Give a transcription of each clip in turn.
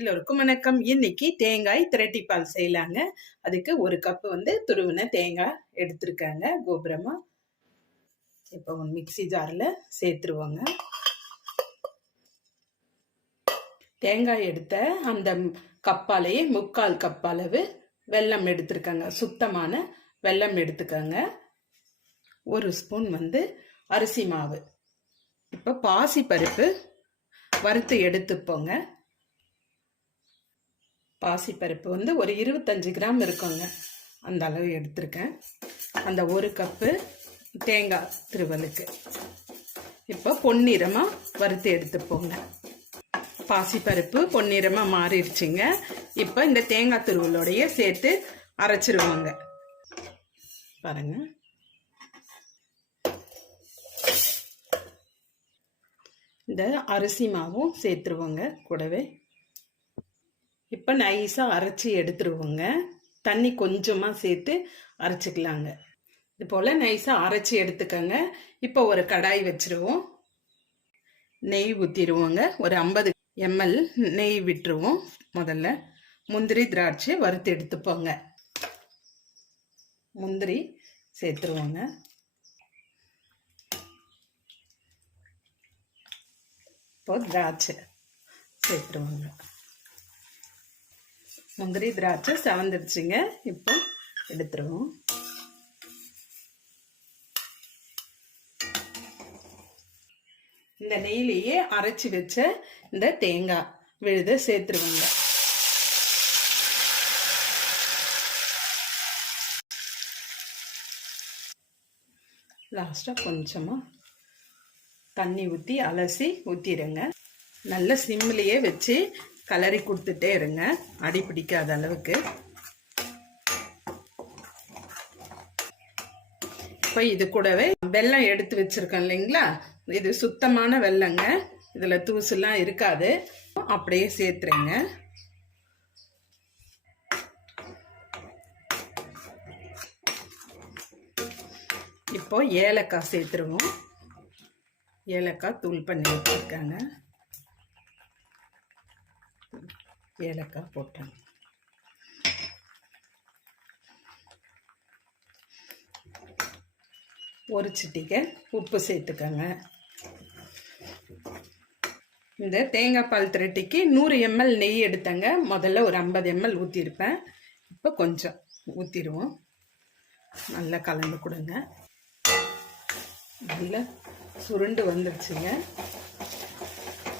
எல்லோருக்கும் வணக்கம். இன்னைக்கு தேங்காய் திரட்டிப்பால் செய்யலாங்க. அதுக்கு ஒரு கப்பு வந்து துருவின தேங்காய் எடுத்திருக்காங்க. கோபுரமா. இப்போ மிக்ஸி ஜாரில் சேர்த்துருவோங்க. தேங்காய் எடுத்த அந்த கப்பாலேயே முக்கால் கப் அளவு வெல்லம் எடுத்திருக்காங்க. சுத்தமான வெல்லம் எடுத்துக்கோங்க. ஒரு ஸ்பூன் வந்து அரிசி மாவு. இப்போ பாசி பருப்பு வறுத்து எடுத்துப்போங்க. பாசிப்பருப்பு வந்து ஒரு இருபத்தஞ்சி கிராம் இருக்குங்க. அந்த அளவு எடுத்திருக்கேன். அந்த ஒரு கப்பு தேங்காய் திருவலுக்கு. இப்போ பொன்னிறமாக வறுத்து எடுத்துப்போங்க. பாசிப்பருப்பு பொன்னிறமாக மாறிடுச்சிங்க. இப்போ இந்த தேங்காய் திருவலோடைய சேர்த்து அரைச்சிருவாங்க. பாருங்க. இந்த அரிசி மாவும் சேர்த்துருவோங்க கூடவே. இப்போ நைஸாக அரைச்சி எடுத்துருவோங்க. தண்ணி கொஞ்சமாக சேர்த்து அரைச்சிக்கலாங்க. இது போல் நைஸாக அரைச்சி எடுத்துக்கோங்க. இப்போ ஒரு கடாய் வச்சுருவோம். நெய் ஊற்றிடுவோங்க ஒரு ஐம்பது எம்எல் நெய் விட்டுருவோம். முதல்ல முந்திரி திராட்சை வறுத்து எடுத்துப்போங்க. முந்திரி சேர்த்துருவோங்க. இப்போ திராட்சை சேர்த்துருவோங்க. முந்திரி திராட்சை செவந்துடுச்சுங்க இப்போ எடுத்துருவோம். இந்த நெய்லேயே அரைச்சி வச்ச இந்த தேங்காய் விழுத சேர்த்துருவோங்க. லாஸ்ட்டாக கொஞ்சமாக தண்ணி ஊற்றி அலசி ஊற்றிடுங்க நல்ல சிம்லேயே வச்சு கலரி கொடுத்துட்டே இருங்க. அடி பிடிக்காத அளவுக்கு. இப்போ இது கூடவே வெல்லம் எடுத்து வச்சுருக்கேன் இல்லைங்களா? இது சுத்தமான வெல்லங்க. இதில் தூசுலாம் இருக்காது. அப்படியே சேர்த்துருங்க. இப்போ ஏலக்காய் சேர்த்துருவோம். ஏலக்காய் தூள் பண்ணி வச்சுருக்காங்க. ஏலக்காய் போட்டேன். ஒரு சிட்டிக்க உப்பு சேர்த்துக்கோங்க. இந்த தேங்காய் பால் திரட்டிக்கு நூறு எம்எல் நெய் எடுத்தங்க. முதல்ல ஒரு ஐம்பது எம்எல் ஊற்றிருப்பேன் இப்போ கொஞ்சம் ஊற்றிடுவோம் நல்லா கலந்து கொடுங்க. நல்லா சுருண்டு வந்துடுச்சுங்க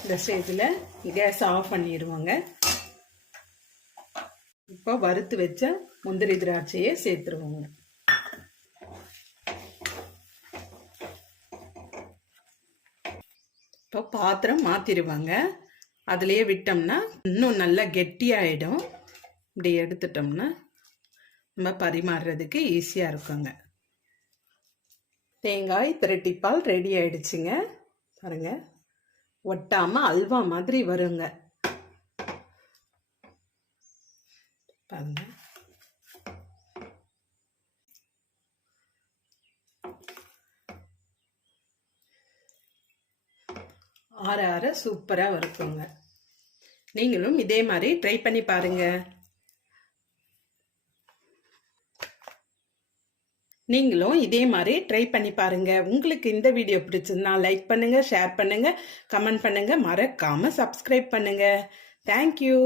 இந்த ஸ்டேஜில் கேஸ் ஆஃப் பண்ணிடுவோங்க. இப்போ வறுத்து வச்ச முந்திரி திராட்சையை சேர்த்துருவோங்க. இப்போ பாத்திரம் மாற்றிடுவாங்க அதுலேயே விட்டோம்னா இன்னும் நல்லா கெட்டியாயிடும். இப்படி எடுத்துட்டோம்னா நம்ம பரிமாறுறதுக்கு ஈஸியாக இருக்குங்க. தேங்காய் திரட்டிப்பால் ரெடி ஆயிடுச்சுங்க. பாருங்கள் ஒட்டாமல் அல்வா மாதிரி வருங்க. பாருங்க. ஆற ஆற சூப்பராக இருக்குங்க நீங்களும் இதே மாதிரி ட்ரை பண்ணி பாருங்க. நீங்களும் இதே மாதிரி ட்ரை பண்ணி பாருங்க. உங்களுக்கு இந்த வீடியோ பிடிச்சிருந்தா லைக் பண்ணுங்க ஷேர் பண்ணுங்க கமெண்ட் பண்ணுங்க. மறக்காம சப்ஸ்கிரைப் பண்ணுங்க. தேங்க்யூ